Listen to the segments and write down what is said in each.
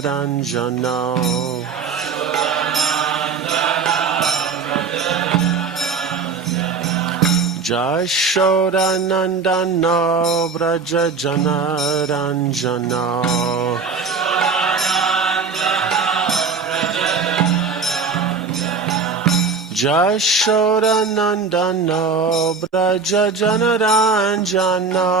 Ranjano Jashodanandano Brajajana Ranjano Jashodanandano Brajajana Ranjano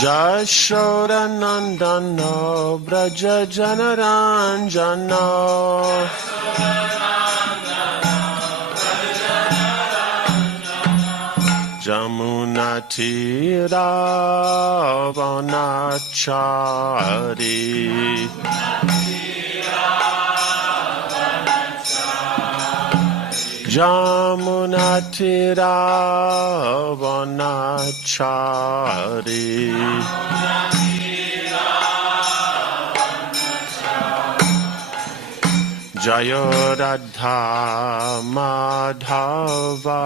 Jashodanandano Brajajana Ranjano Jamunatira Vanachari Jamunatira Vanachari Jayo Radha Madhava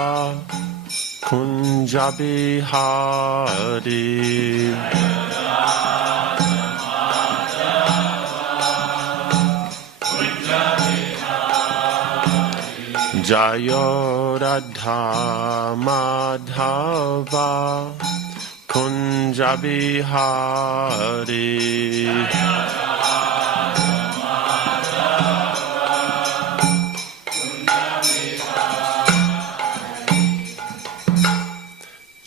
Kunjabihari Jayo Radha Madhava Kunjabihari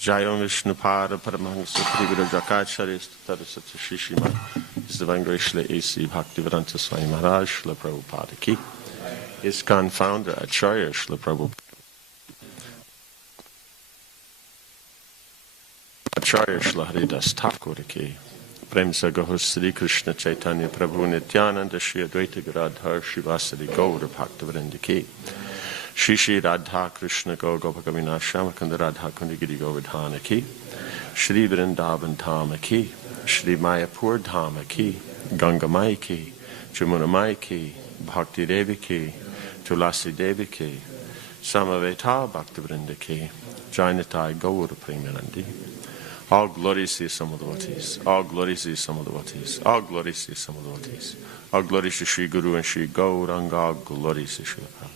Jayam Vishnupada Paramahansa Privira Jakacharya Tarasati Shishima is the Vangrishla A.C. Bhaktivedanta Swami Maharaj Shla Prabhupada Ki. ISKCON founder Acharya Shla Prabhupada. Acharya Shla Haridas Thakur Ki. Prem Sagahus Sri Krishna Chaitanya Prabhu Nityananda Shri Advaita Gadadhar Shivasari Gaura Bhaktivedanta Ki. Shri Radha Krishna Go Gopakavina Shamakanda Radha Kundigiri Govardhana Ki. Shri Vrindavan Dhama Ki. Shri Mayapur Dhama Ki. Ganga Mai Ki. Jamuna Mai Ki. Bhakti Devi Ki. Tulasi Devi Ki. Samaveta Bhaktivinoda Ki. Jainatai Gaura Premanandi. All glories to Samadavatis. All glories to Samadavatis. All glories to Samadavatis. All glories to Shri Guru and Shri Gauranga. All glories to Shri Prabhupada.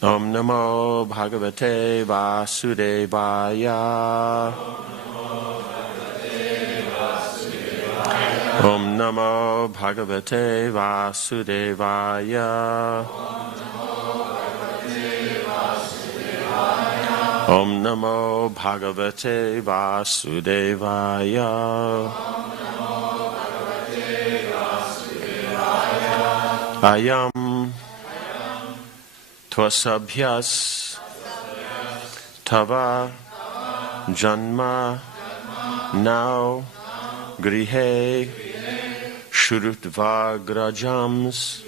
Om Namo Bhagavate Vasudevaya. Om Namo Bhagavate Vasudevaya. Om Namo Bhagavate Vasudevaya. Ayam Tvasabhyas Tava Janma Now Grihe Shrutvagrajams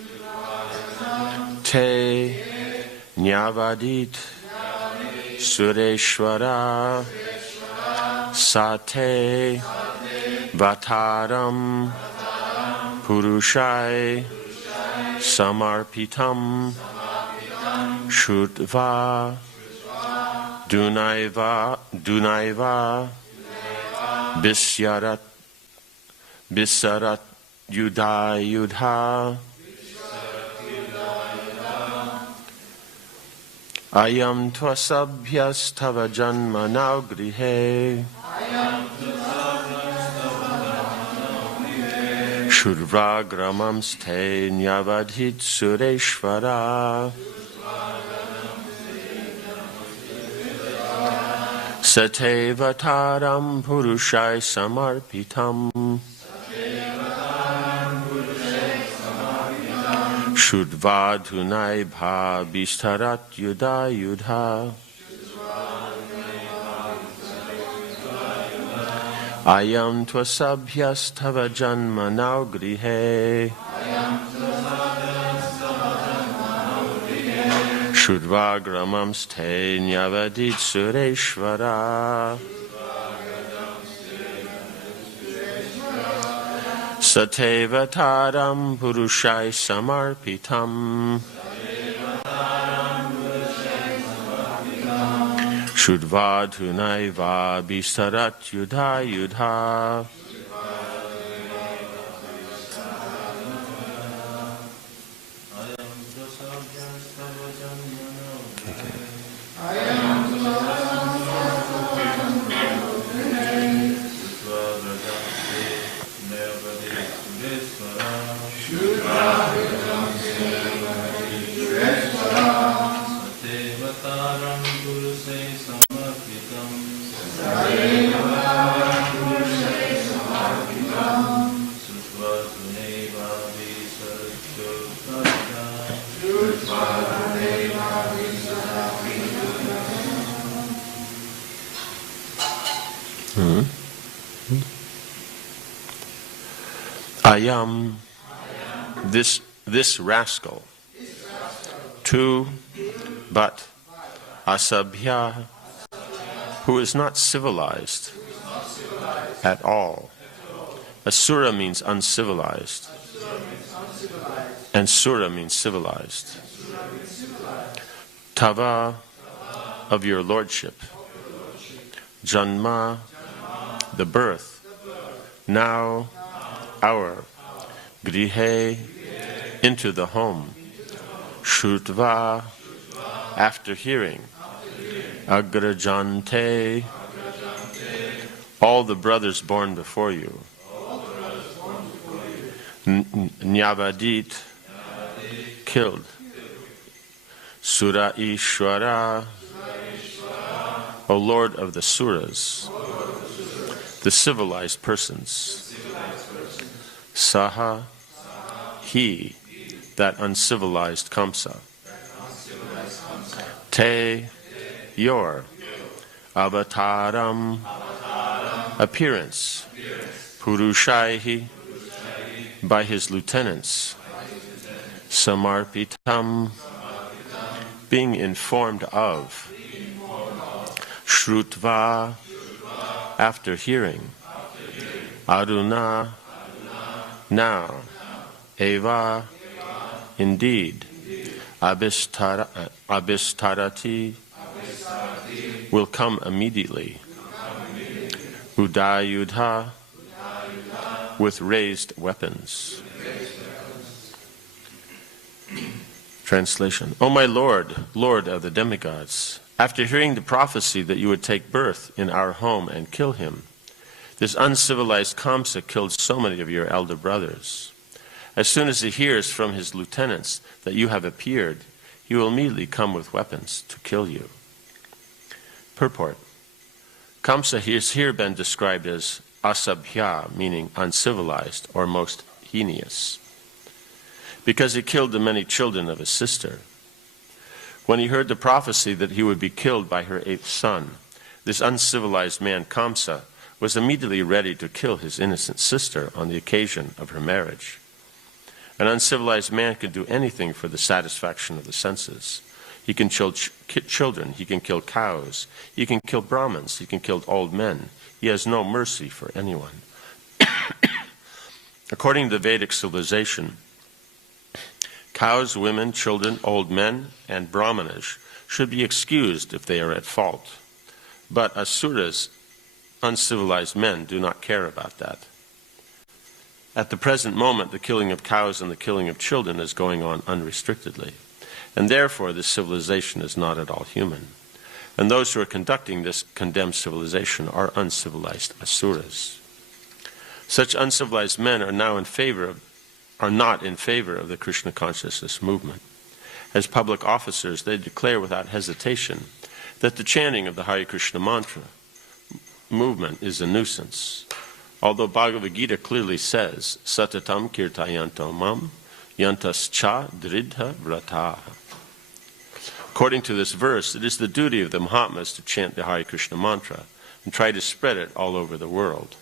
Te Nyavadit Sureshwara Sate Vataram Purushai Samarpitam Shrutva Dunaiva Bisarat Yudha Ayam Tvasabhyas Tava Janma Now Grihe Shurvagramams Te Nyavadhit Sureshwara Satevataram Purushai Samarpitam Shudvadhunai Bha Bistarat Yudha Ayam Tvasabhyas Tava Janma Now Grihe Shudvagramams Te Nyavadit Sureshwara Satevataram Purushai Samarpitam Shudva Tunaiva Bistarat Yudha Yudha. Ayam, this rascal, tu, but, asabhya, who is not civilized at all. Asura means uncivilized, and sura means civilized. Tava, of your lordship. Janma, the birth. Now, our. Grihe, into the home. Shrutva, after hearing. Agrajante, all the brothers born before you. Nyavadit, killed. Sura Ishwara, O Lord of the Suras, the civilized persons. Saha, he, that uncivilized Kamsa. Te, your. Avataram, appearance. Purushaihi, by his lieutenants. Samarpitam, being informed of. Shrutva, after hearing. Aruna, now. Eva, indeed. Abhistarati, will come immediately. Udayudha, with raised weapons. Translation. O my Lord, Lord of the demigods, after hearing the prophecy that you would take birth in our home and kill him, this uncivilized Kamsa killed so many of your elder brothers. As soon as he hears from his lieutenants that you have appeared, he will immediately come with weapons to kill you. Purport. Kamsa has here been described as asabhya, meaning uncivilized or most heinous, because he killed the many children of his sister. When he heard the prophecy that he would be killed by her 8th son, this uncivilized man Kamsa was immediately ready to kill his innocent sister on the occasion of her marriage. An uncivilized man can do anything for the satisfaction of the senses. He can kill children, he can kill cows, he can kill Brahmins, he can kill old men. He has no mercy for anyone. According to Vedic civilization, cows, women, children, old men, and Brahmanas should be excused if they are at fault. But Asuras, uncivilized men, do not care about that. At the present moment, the killing of cows and the killing of children is going on unrestrictedly, and therefore this civilization is not at all human. And those who are conducting this condemned civilization are uncivilized Asuras. Such uncivilized men are not in favor of the Krishna consciousness movement. As public officers, they declare without hesitation that the chanting of the Hare Krishna mantra movement is a nuisance. Although Bhagavad Gita clearly says, Satatam kirtayanto mam, yantascha dridha vrataha. According to this verse, it is the duty of the Mahatmas to chant the Hare Krishna mantra and try to spread it all over the world,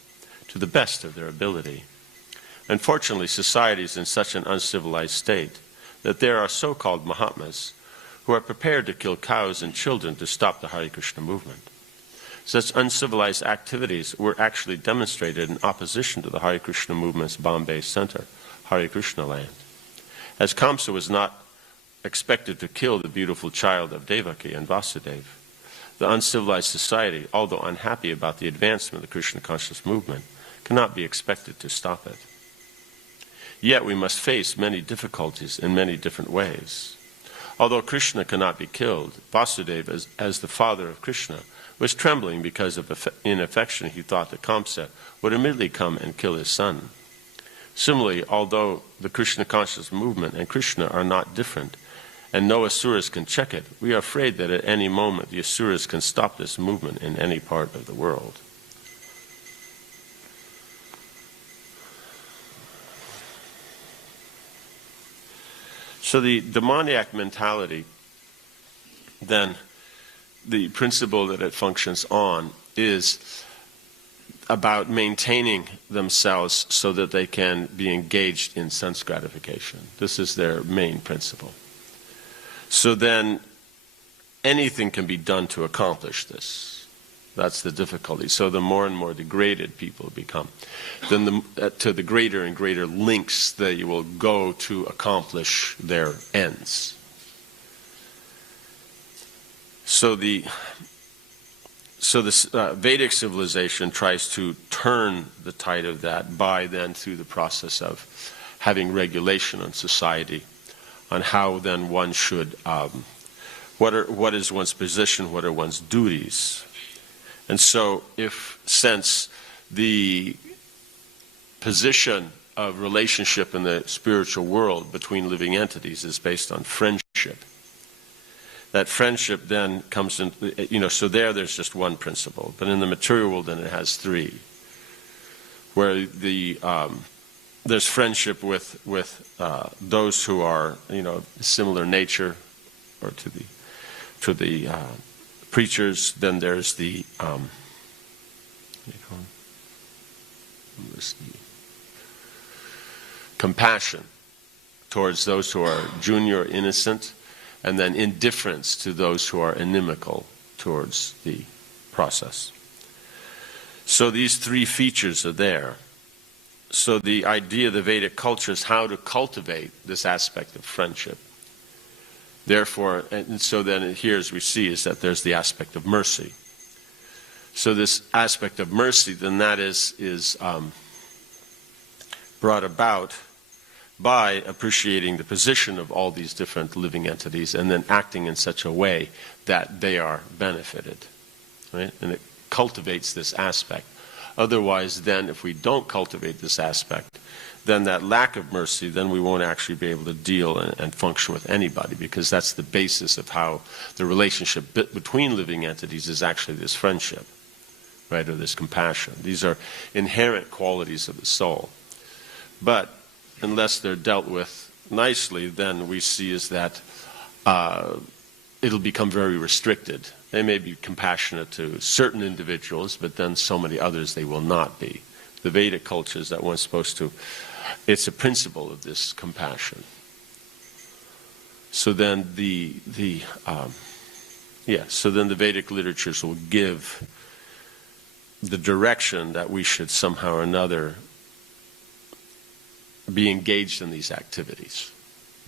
to the best of their ability. Unfortunately, society is in such an uncivilized state that there are so-called Mahatmas who are prepared to kill cows and children to stop the Hare Krishna movement. Such uncivilized activities were actually demonstrated in opposition to the Hare Krishna movement's Bombay center, Hare Krishna land. As Kamsa was not expected to kill the beautiful child of Devaki and Vasudeva, The uncivilized society, although unhappy about the advancement of the Krishna conscious movement, cannot be expected to stop it. Yet we must face many difficulties in many different ways. Although Krishna cannot be killed, Vasudeva, as the father of Krishna, was trembling because of in affection he thought that Kamsa would immediately come and kill his son. Similarly, although the Krishna conscious movement and Krishna are not different, and no asuras can check it, we are afraid that at any moment the asuras can stop this movement in any part of the world. So the demoniac mentality, then, the principle that it functions on is about maintaining themselves so that they can be engaged in sense gratification. This is their main principle. So then anything can be done to accomplish this. That's the difficulty. So the more and more degraded people become, then to the greater and greater lengths they will go to accomplish their ends. So this Vedic civilization tries to turn the tide of that by then through the process of having regulation on society, on how then one should, what is one's position, what are one's duties. And so since the position of relationship in the spiritual world between living entities is based on friendship, that friendship then comes in, so there's just one principle. But in the material world, then it has three. Where there's friendship with those who are, similar nature, or to the preachers. Then there's the compassion towards those who are junior, innocent, and then indifference to those who are inimical towards the process. So these three features are there. So the idea of the Vedic culture is how to cultivate this aspect of friendship. Therefore, and so then here as we see is that there's the aspect of mercy. So this aspect of mercy, then that is brought about by appreciating the position of all these different living entities and then acting in such a way that they are benefited. Right? And it cultivates this aspect. Otherwise, then, if we don't cultivate this aspect, then that lack of mercy, then we won't actually be able to deal and function with anybody, because that's the basis of how the relationship between living entities is actually this friendship, right, or this compassion. These are inherent qualities of the soul. But unless they're dealt with nicely, then we see is that it'll become very restricted. They may be compassionate to certain individuals, but then so many others they will not be. The Vedic culture is that one's supposed to, it's a principle of this compassion. So then the Vedic literatures will give the direction that we should somehow or another be engaged in these activities,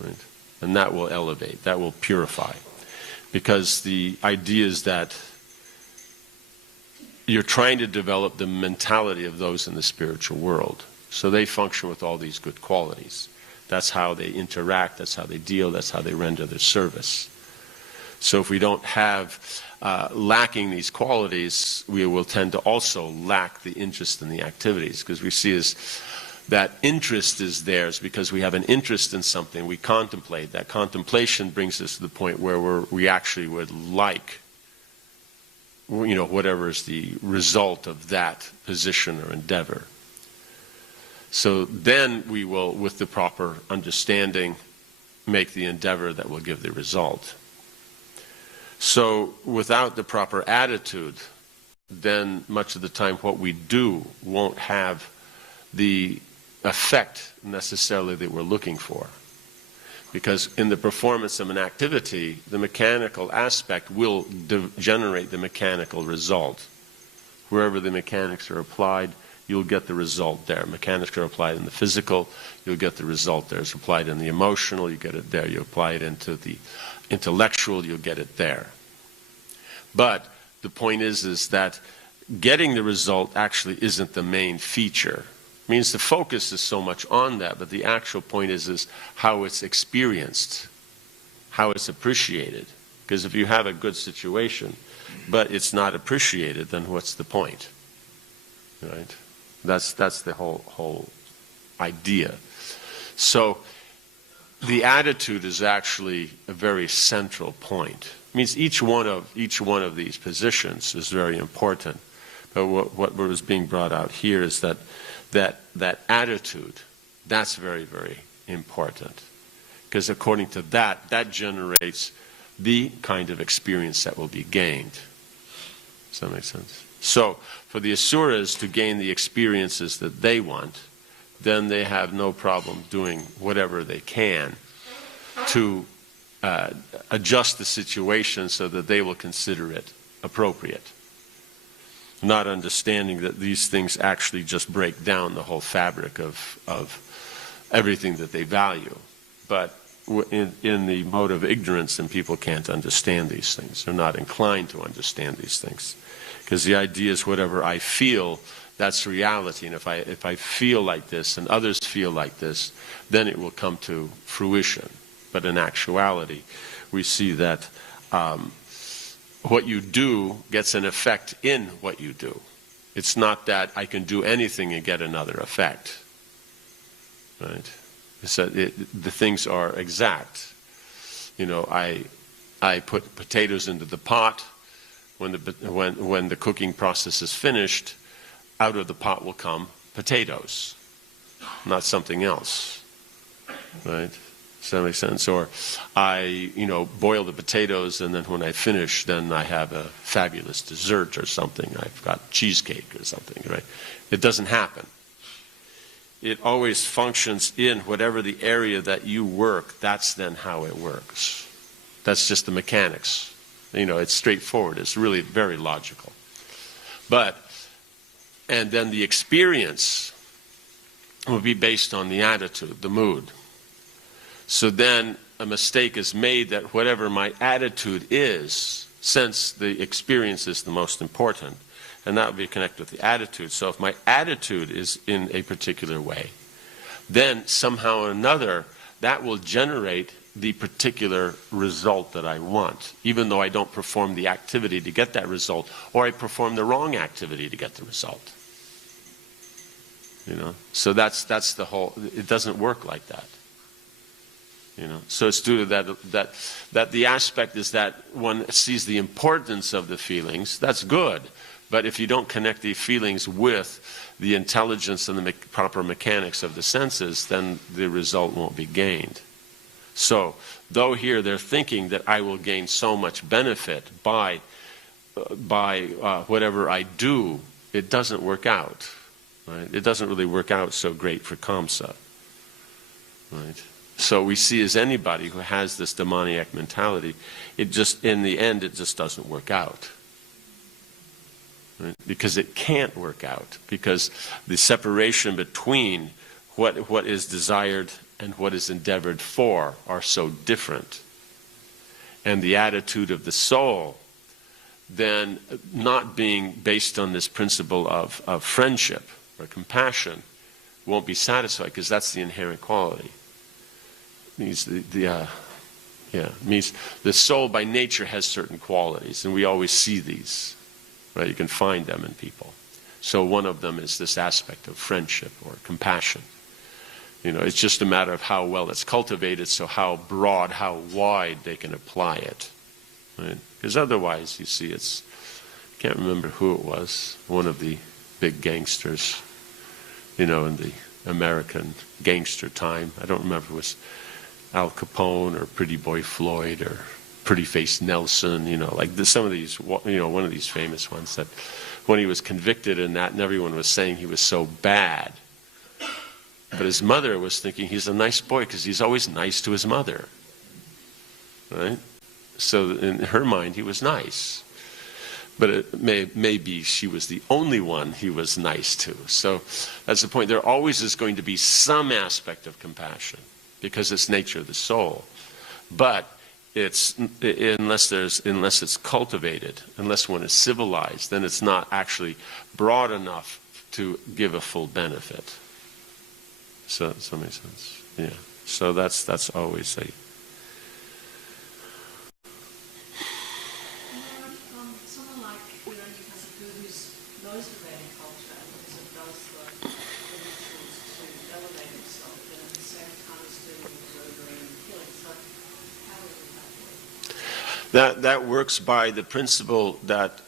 right? And that will elevate, that will purify. Because the idea is that you're trying to develop the mentality of those in the spiritual world. So they function with all these good qualities. That's how they interact, that's how they deal, that's how they render their service. So if we don't have lacking these qualities, we will tend to also lack the interest in the activities, because we see is that interest is theirs because we have an interest in something, we contemplate. That contemplation brings us to the point where we actually would like, whatever is the result of that position or endeavor. So then we will, with the proper understanding, make the endeavor that will give the result. So without the proper attitude, then much of the time what we do won't have the effect necessarily that we're looking for. Because in the performance of an activity, the mechanical aspect will generate the mechanical result. Wherever the mechanics are applied, you'll get the result there. Mechanics are applied in the physical, you'll get the result there. It's applied in the emotional, you get it there. You apply it into the intellectual, you'll get it there. But the point is that getting the result actually isn't the main feature. It means the focus is so much on that, but the actual point is how it's experienced, how it's appreciated. Because if you have a good situation, but it's not appreciated, then what's the point? Right? That's the whole idea. So the attitude is actually a very central point. It means each one of these positions is very important. But what was being brought out here is that attitude, that's very, very important. Because according to that generates the kind of experience that will be gained. Does that make sense? So, for the Asuras to gain the experiences that they want, then they have no problem doing whatever they can to adjust the situation so that they will consider it appropriate. Not understanding that these things actually just break down the whole fabric of everything that they value. But in the mode of ignorance, then people can't understand these things. They're not inclined to understand these things. Because the idea is whatever I feel, that's reality. And if I feel like this and others feel like this, then it will come to fruition. But in actuality, we see that what you do gets an effect in what you do. It's not that I can do anything and get another effect. Right? So the things are exact. You know, I put potatoes into the pot. When the cooking process is finished, out of the pot will come potatoes, not something else. Right? Does that make sense? Or I, boil the potatoes, and then when I finish, then I have a fabulous dessert or something. I've got cheesecake or something, right? It doesn't happen. It always functions in whatever the area that you work, that's then how it works. That's just the mechanics. It's straightforward. It's really very logical. And then the experience will be based on the attitude, the mood. So then a mistake is made that whatever my attitude is, since the experience is the most important, and that will be connected with the attitude. So if my attitude is in a particular way, then somehow or another that will generate the particular result that I want, even though I don't perform the activity to get that result, or I perform the wrong activity to get the result. So that's the whole. It doesn't work like that. So it's due to that the aspect is that one sees the importance of the feelings. That's good, but if you don't connect the feelings with the intelligence and the proper mechanics of the senses, then the result won't be gained. So, though here they're thinking that I will gain so much benefit by whatever I do, it doesn't work out. Right? It doesn't really work out so great for Kamsa. Right? So we see as anybody who has this demoniac mentality, in the end, it just doesn't work out. Right? Because it can't work out. Because the separation between what is desired and what is endeavored for are so different. And the attitude of the soul, then not being based on this principle of friendship or compassion, won't be satisfied, because that's the inherent quality. It means means the soul by nature has certain qualities, and we always see these, right? You can find them in people. So one of them is this aspect of friendship or compassion. It's just a matter of how well it's cultivated, so how broad, how wide they can apply it. Right? Because otherwise, you see, I can't remember who it was, one of the big gangsters, in the American gangster time. I don't remember if it was Al Capone or Pretty Boy Floyd or Pretty Face Nelson, some of these, one of these famous ones that when he was convicted in that, and everyone was saying he was so bad. But his mother was thinking he's a nice boy because he's always nice to his mother. Right? So in her mind, he was nice. But maybe she was the only one he was nice to. So that's the point. There always is going to be some aspect of compassion because it's nature of the soul. But unless it's cultivated, unless one is civilized, then it's not actually broad enough to give a full benefit. So does that make sense? Yeah. So that's always a. Someone like Radha who knows the Vedic culture and also does the rituals to elevate himself, but at the same time is doing the yoga and healing. So how would that work? That works by the principle that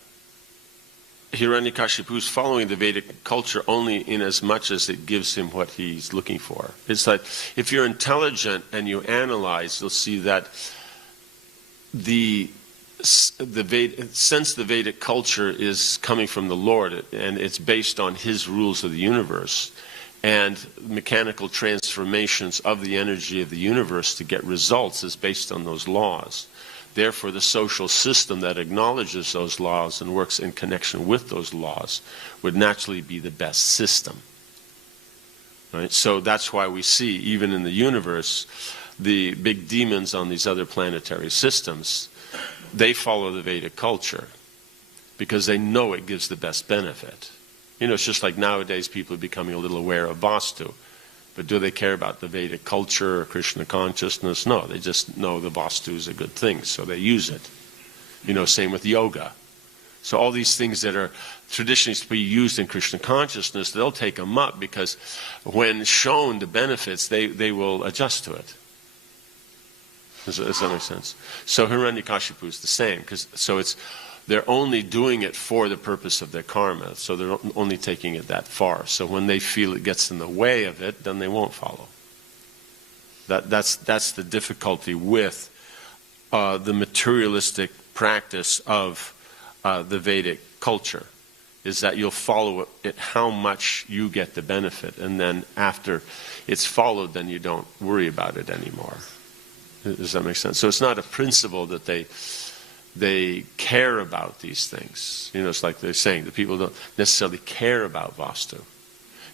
Hiranyakashipu is following the Vedic culture only in as much as it gives him what he's looking for. It's like if you're intelligent and you analyze, you'll see that since the Vedic culture is coming from the Lord and it's based on his rules of the universe and mechanical transformations of the energy of the universe to get results is based on those laws. Therefore, the social system that acknowledges those laws and works in connection with those laws would naturally be the best system. Right? So that's why we see, even in the universe, the big demons on these other planetary systems, they follow the Vedic culture because they know it gives the best benefit. It's just like nowadays people are becoming a little aware of Vastu. But do they care about the Vedic culture or Krishna consciousness? No, they just know the Vastu is a good thing, so they use it. Same with yoga. So all these things that are traditionally to be used in Krishna consciousness, they'll take them up because when shown the benefits, they will adjust to it. Does that make sense? So Hiranyakashipu is the same. They're only doing it for the purpose of their karma, so they're only taking it that far. So when they feel it gets in the way of it, then they won't follow. That's the difficulty with the materialistic practice of the Vedic culture, is that you'll follow it how much you get the benefit, and then after it's followed, then you don't worry about it anymore. Does that make sense? So it's not a principle that they care about these things. It's like they're saying, the people don't necessarily care about Vastu.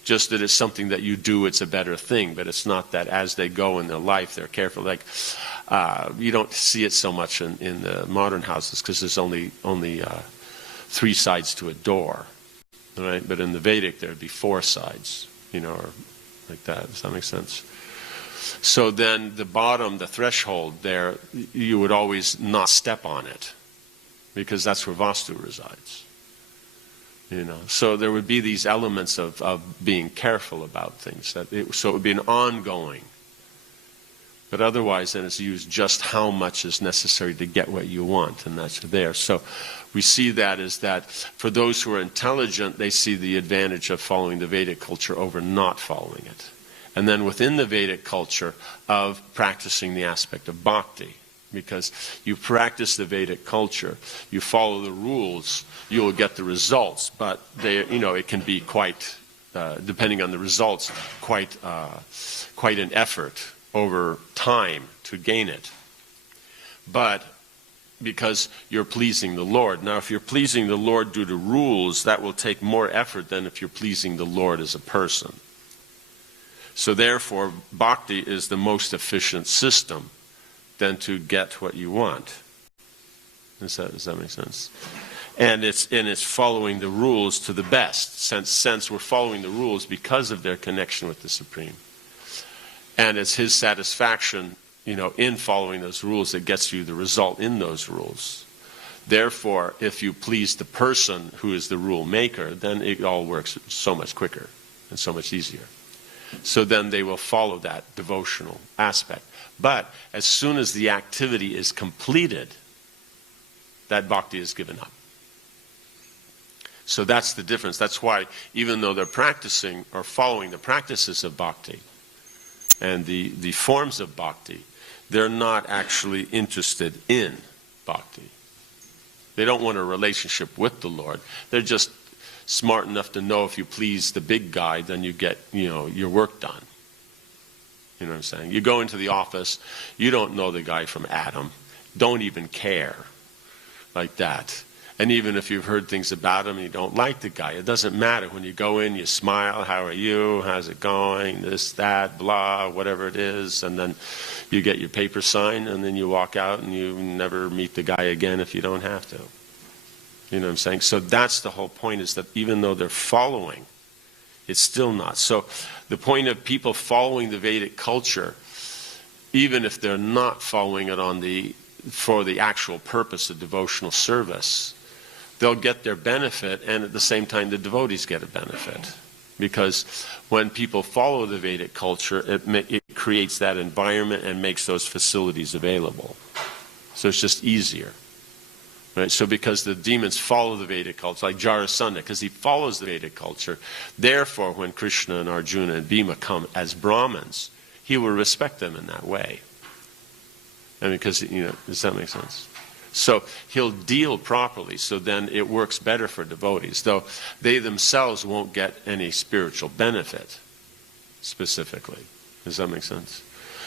Just that it's something that you do, it's a better thing, but it's not that as they go in their life, they're careful. Like, you don't see it so much in the modern houses because there's only 3 sides to a door, right? But in the Vedic, there'd be 4 sides, or like that. Does that make sense? So then the bottom, the threshold there, you would always not step on it because that's where Vastu resides. So there would be these elements of being careful about things. So it would be an ongoing. But otherwise, then it's used just how much is necessary to get what you want, and that's there. So we see that as that for those who are intelligent, they see the advantage of following the Vedic culture over not following it. And then within the Vedic culture of practicing the aspect of bhakti. Because you practice the Vedic culture, you follow the rules, you will get the results. But it can be quite, depending on the results, quite an effort over time to gain it. But because you're pleasing the Lord. Now, if you're pleasing the Lord due to rules, that will take more effort than if you're pleasing the Lord as a person. So therefore, bhakti is the most efficient system than to get what you want. Does that make sense? And it's following the rules to the best, since we're following the rules because of their connection with the Supreme. And it's his satisfaction, in following those rules that gets you the result in those rules. Therefore, if you please the person who is the rule maker, then it all works so much quicker and so much easier. So then they will follow that devotional aspect. But as soon as the activity is completed, that bhakti is given up. So that's the difference. That's why even though they're practicing or following the practices of bhakti and the forms of bhakti, they're not actually interested in bhakti. They don't want a relationship with the Lord. They're just smart enough to know if you please the big guy, then you get, your work done. You know what I'm saying? You go into the office, you don't know the guy from Adam, don't even care, like that. And even if you've heard things about him and you don't like the guy, it doesn't matter. When you go in, you smile, how are you, how's it going, this, that, blah, whatever it is, and then you get your paper signed, and then you walk out and you never meet the guy again if you don't have to. You know what I'm saying? So that's the whole point, is that even though they're following, it's still not. So the point of people following the Vedic culture, even if they're not following it for the actual purpose of devotional service, they'll get their benefit, and at the same time the devotees get a benefit. Because when people follow the Vedic culture, it creates that environment and makes those facilities available. So it's just easier. Right? So because the demons follow the Vedic culture, like Jarasandha, because he follows the Vedic culture, therefore when Krishna and Arjuna and Bhima come as Brahmins, he will respect them in that way. I mean, because, does that make sense? So he'll deal properly, so then it works better for devotees, though they themselves won't get any spiritual benefit, specifically. Does that make sense?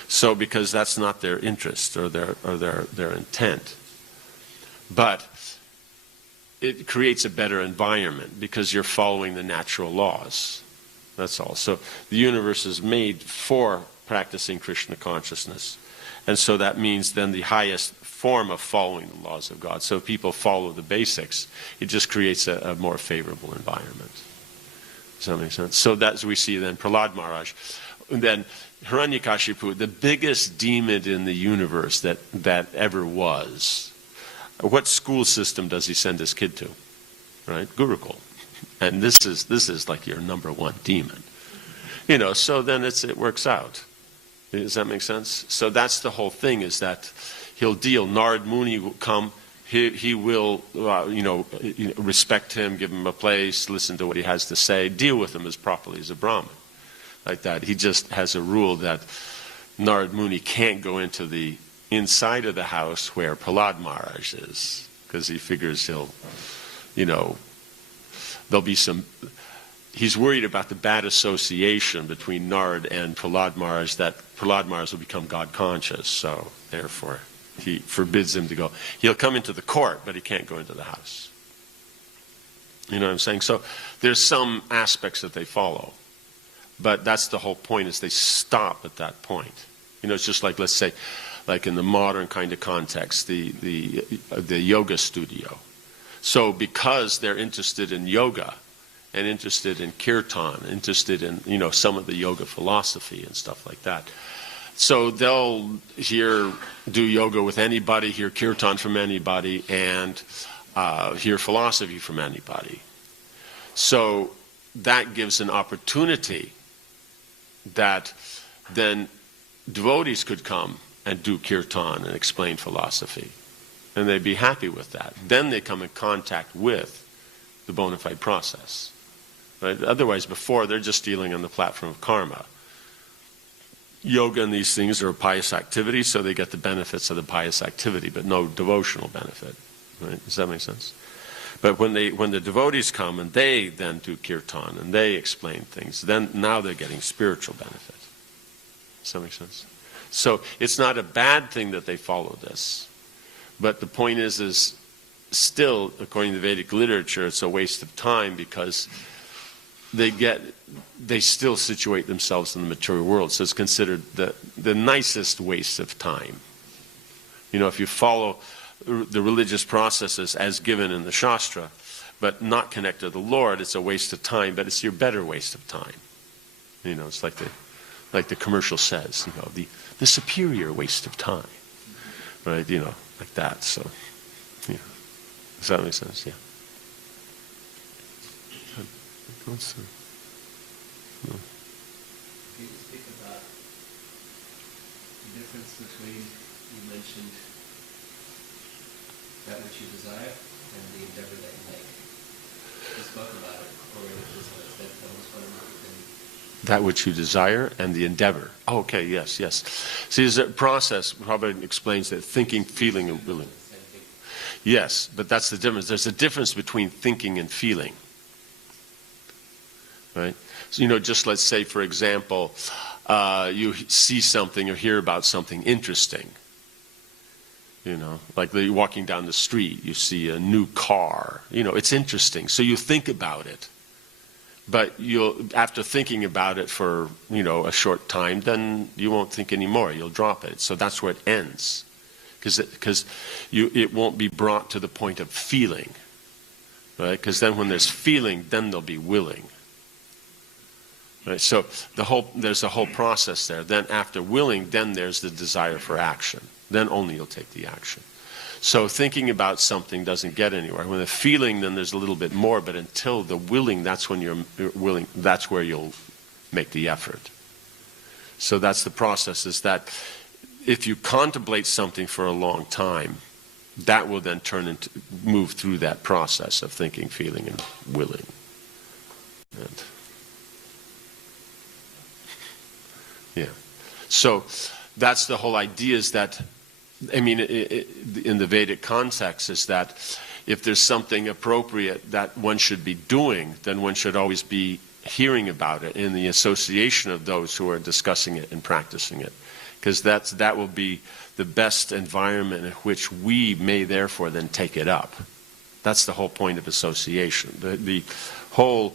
So because that's not their interest or their intent. But it creates a better environment because you're following the natural laws. That's all. So the universe is made for practicing Krishna consciousness. And so that means then the highest form of following the laws of God. So if people follow the basics, it just creates a more favorable environment. Does that make sense? So that's we see then Prahlad Maharaj. And then Hiranyakashipu, the biggest demon in the universe that ever was. What school system does he send his kid to? Right? Gurukul. And this is like your number one demon. So then it works out. Does that make sense? So that's the whole thing, is that he'll deal. Narad Muni will come. He will, respect him, give him a place, listen to what he has to say, deal with him as properly as a Brahmin. Like that. He just has a rule that Narad Muni can't go into the inside of the house where Prahlad Maharaj is, because he figures there'll be some... He's worried about the bad association between Narad and Prahlad Maharaj, that Prahlad Maharaj will become God conscious, so therefore he forbids him to go. He'll come into the court, but he can't go into the house. You know what I'm saying? So there's some aspects that they follow, but that's the whole point, is they stop at that point. It's just like, let's say, like in the modern kind of context, the yoga studio. So because they're interested in yoga, and interested in kirtan, interested in, some of the yoga philosophy and stuff like that. So they'll do yoga with anybody, hear kirtan from anybody, and hear philosophy from anybody. So that gives an opportunity that then devotees could come and do kirtan and explain philosophy. And they'd be happy with that. Then they come in contact with the bona fide process. Right? Otherwise, before, they're just dealing on the platform of karma. Yoga and these things are a pious activity, so they get the benefits of the pious activity, but no devotional benefit. Right? Does that make sense? But when the devotees come and they then do kirtan and they explain things, then now they're getting spiritual benefit. Does that make sense? So it's not a bad thing that they follow this. But the point is still, according to Vedic literature, it's a waste of time, because they still situate themselves in the material world. So it's considered the nicest waste of time. If you follow the religious processes as given in the Shastra, but not connected to the Lord, it's a waste of time, but it's your better waste of time. It's like the commercial says, the superior waste of time. Right? Like that. So, does that make sense? Yeah. Can you speak about the difference between, you mentioned that which you desire and the endeavor that you make? You spoke about it already, that was one of the... That which you desire and the endeavor. Oh, okay, yes. See, there's a process, probably explains that thinking, feeling, and willing. Yes, but that's the difference. There's a difference between thinking and feeling. Right? So, just let's say, for example, you see something or hear about something interesting. Like you're walking down the street, you see a new car. It's interesting. So you think about it. But after thinking about it for, a short time, then you won't think anymore. You'll drop it. So that's where it ends. Because it won't be brought to the point of feeling. Right? Because then when there's feeling, then there'll be willing. Right? So there's a whole process there. Then after willing, then there's the desire for action. Then only you'll take the action. So thinking about something doesn't get anywhere. When the feeling, then there's a little bit more, but until the willing, that's when you're willing, that's where you'll make the effort. So that's the process, is that if you contemplate something for a long time, that will then move through that process of thinking, feeling, and willing. So that's the whole idea, is that, in the Vedic context, is that if there's something appropriate that one should be doing, then one should always be hearing about it in the association of those who are discussing it and practicing it. Because that will be the best environment in which we may therefore then take it up. That's the whole point of association. The whole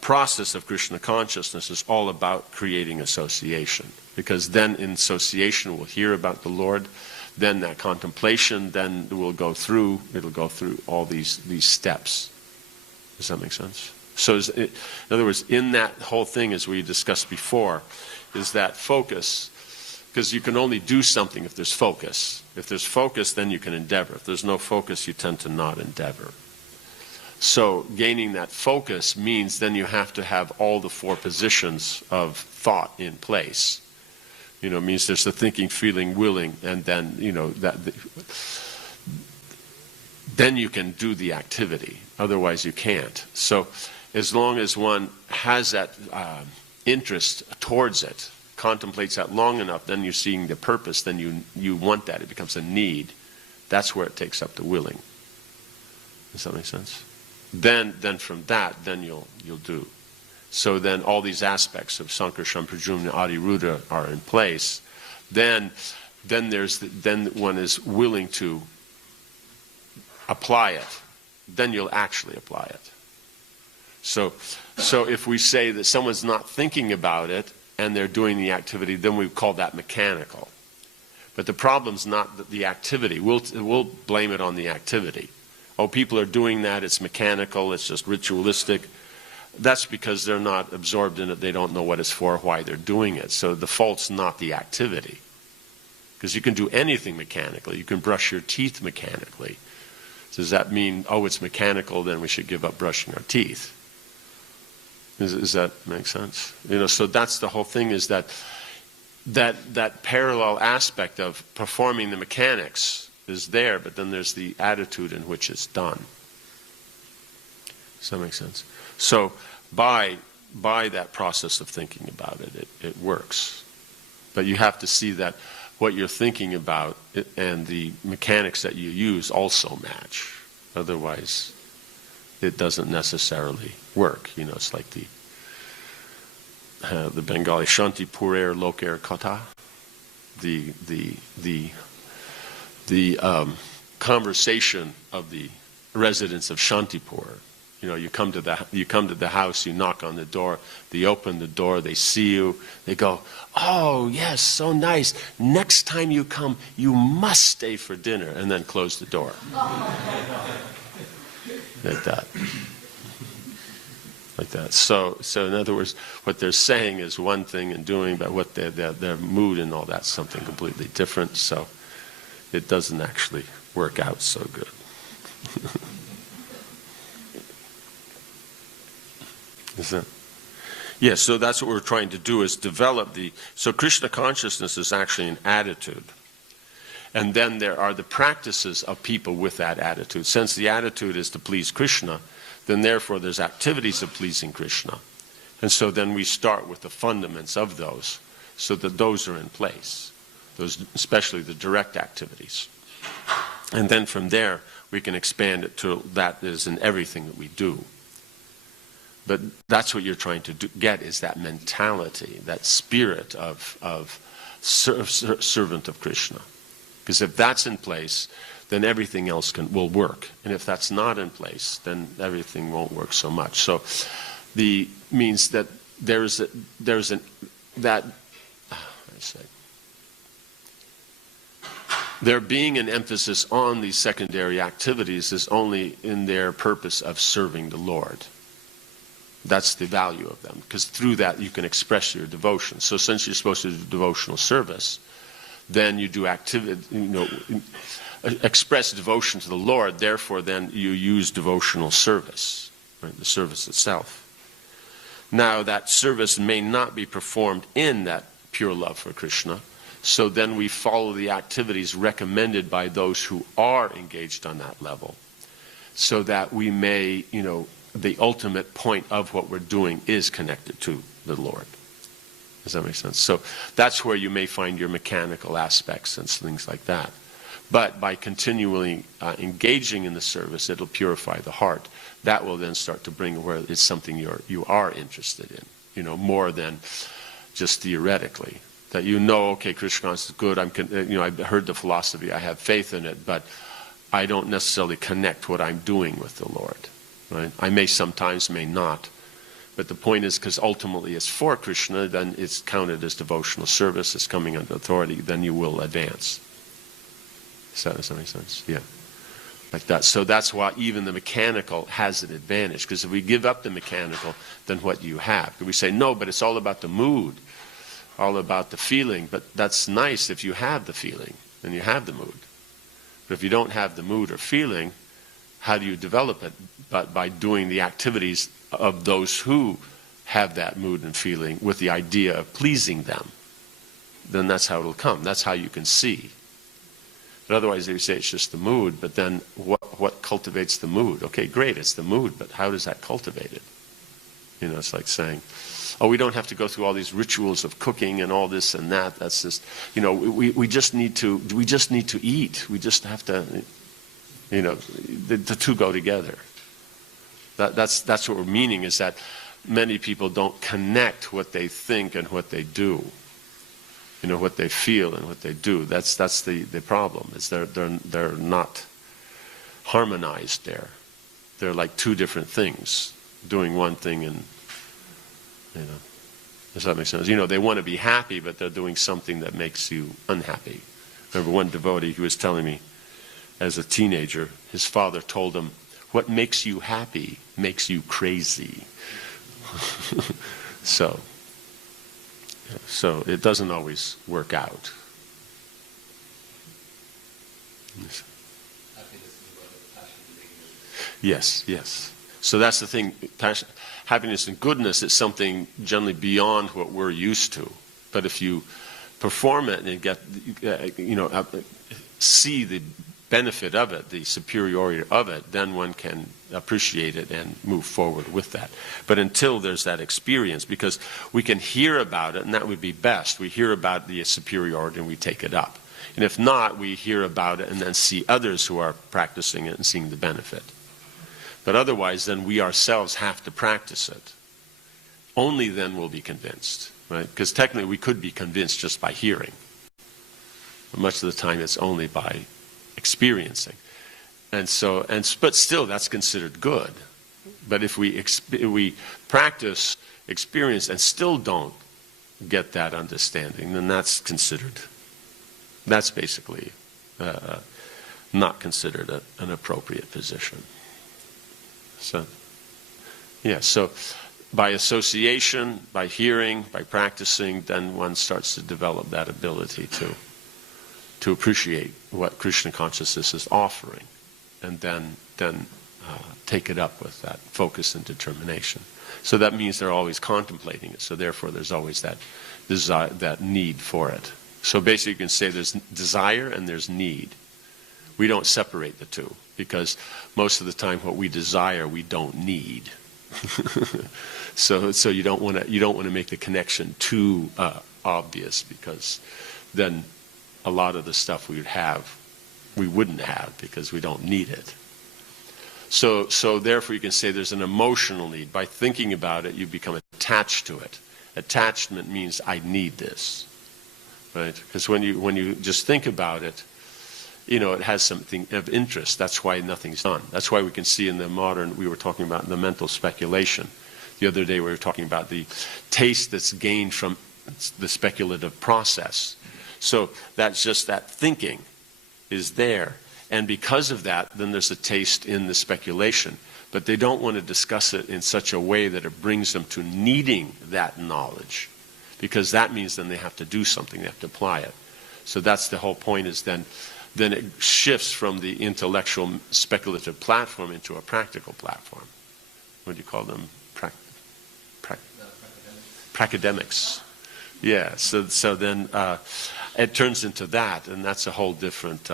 process of Krishna consciousness is all about creating association. Because then in association we'll hear about the Lord, then that contemplation, then it'll go through all these steps. Does that make sense? So in other words, in that whole thing, as we discussed before, is that focus, because you can only do something if there's focus. If there's focus, then you can endeavor. If there's no focus, you tend to not endeavor. So gaining that focus means then you have to have all the four positions of thought in place. Means there's the thinking, feeling, willing, and then, then you can do the activity. Otherwise you can't. So as long as one has that interest towards it, contemplates that long enough, then you're seeing the purpose, then you want that. It becomes a need. That's where it takes up the willing. Does that make sense? Then from that, then you'll do. So then all these aspects of Sankarshan, Prajumna, Adiruddha are in place. Then one is willing to apply it. Then you'll actually apply it. So if we say that someone's not thinking about it and they're doing the activity, then we call that mechanical. But the problem's not the activity. We'll blame it on the activity. Oh, people are doing that, it's mechanical, it's just ritualistic. That's because they're not absorbed in it, they don't know what it's for, why they're doing it. So the fault's not the activity. Because you can do anything mechanically. You can brush your teeth mechanically. Does that mean, it's mechanical, then we should give up brushing our teeth? Does that make sense? So that's the whole thing, is that parallel aspect of performing the mechanics is there, but then there's the attitude in which it's done. Does that make sense? So by that process of thinking about it, it works. But you have to see that what you're thinking about and the mechanics that you use also match. Otherwise, it doesn't necessarily work. It's like the Bengali Shanti Purer Loker Kata, the conversation of the residents of Shantipur. You come to the house, you knock on the door, they open the door, they see you, they go, "Oh yes, so nice. Next time you come, you must stay for dinner," and then close the door. Like that. Like that. So in other words, what they're saying is one thing and doing, but what their mood and all that's something completely different. So it doesn't actually work out so good. Is that? Yeah, so that's what we're trying to do, is develop so Krishna consciousness is actually an attitude. And then there are the practices of people with that attitude. Since the attitude is to please Krishna, then therefore there's activities of pleasing Krishna. And so then we start with the fundaments of those, so that those are in place, those, especially the direct activities. And then from there, we can expand it to that is in everything that we do. But that's what you're trying to get, is that mentality, that spirit of servant of Krishna. Because if that's in place, then everything else will work. And if that's not in place, then everything won't work so much. So the means that there being an emphasis on these secondary activities is only in their purpose of serving the Lord. That's the value of them, because through that you can express your devotion. So since you're supposed to do devotional service, then you do activity, express devotion to the Lord. Therefore, then you use devotional service, right? The service itself. Now, that service may not be performed in that pure love for Krishna. So then we follow the activities recommended by those who are engaged on that level, so that we may, the ultimate point of what we're doing is connected to the Lord. Does that make sense? So that's where you may find your mechanical aspects and things like that. But by continually engaging in the service, it'll purify the heart. That will then start to bring where it's something you are interested in, more than just theoretically. That okay, Krishna is good. I've heard the philosophy. I have faith in it, but I don't necessarily connect what I'm doing with the Lord. Right? I may sometimes, may not. But the point is, because ultimately it's for Krishna, then it's counted as devotional service. It's coming under authority. Then you will advance. Does that make sense? Yeah. Like that. So that's why even the mechanical has an advantage. Because if we give up the mechanical, then what do you have? We say, no, but it's all about the mood. All about the feeling, but that's nice if you have the feeling, then you have the mood. But if you don't have the mood or feeling, how do you develop it? But by doing the activities of those who have that mood and feeling with the idea of pleasing them, then that's how it'll come. That's how you can see. But otherwise they say it's just the mood, but then what cultivates the mood? Okay, great, it's the mood, but how does that cultivate it? It's like saying, we don't have to go through all these rituals of cooking and all this and that. That's just, we just need to eat. We just have to, the two go together. That's what we're meaning, is that many people don't connect what they think and what they do. What they feel and what they do. That's the problem, is they're not harmonized there. They're like two different things, doing one thing and, does that make sense? They want to be happy, but they're doing something that makes you unhappy. Remember one devotee who was telling me, as a teenager, his father told him, what makes you happy makes you crazy. So it doesn't always work out. Yes. So that's the thing. Happiness and goodness is something generally beyond what we're used to. But if you perform it and get, see the benefit of it, the superiority of it, then one can appreciate it and move forward with that. But until there's that experience, because we can hear about it, and that would be best. We hear about the superiority and we take it up. And if not, we hear about it and then see others who are practicing it and seeing the benefit. But otherwise, then we ourselves have to practice it. Only then we'll be convinced, right? Because technically we could be convinced just by hearing. But much of the time it's only by experiencing. But still that's considered good. But if we practice, experience, and still don't get that understanding, then that's basically not considered an appropriate position. So by association, by hearing, by practicing, then one starts to develop that ability to appreciate what Krishna consciousness is offering, and then take it up with that focus and determination. So that means they're always contemplating it. So therefore, there's always that desire, that need for it. So basically, you can say there's desire and there's need. We don't separate the two, because most of the time what we desire we don't need. So you don't want to make the connection too obvious, because then a lot of the stuff we wouldn't have because we don't need it. So therefore you can say there's an emotional need. By thinking about it, you become attached to it. Attachment means I need this, right? Because when you just think about it, it has something of interest. That's why nothing's done. That's why we can see in the modern, we were talking about the mental speculation. The other day we were talking about the taste that's gained from the speculative process. So that's just that thinking is there. And because of that, then there's a taste in the speculation. But they don't want to discuss it in such a way that it brings them to needing that knowledge. Because that means then they have to do something, they have to apply it. So that's the whole point, is then it shifts from the intellectual speculative platform into a practical platform. What do you call them? Pracademics. Yeah, so then it turns into that, and that's a whole different...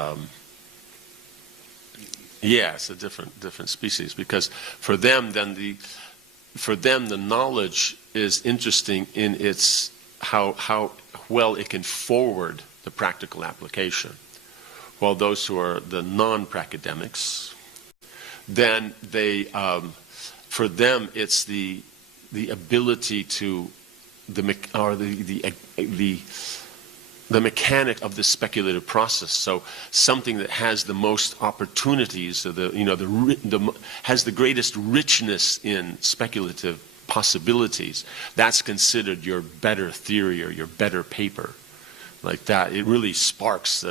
it's a different species, because for them the knowledge is interesting in its how well it can forward the practical application. While those who are the non-pracademics, then they for them it's the ability to the mechanic of the speculative process. So something that has the most opportunities, has the greatest richness in speculative possibilities, that's considered your better theory or your better paper. Like that, it really sparks.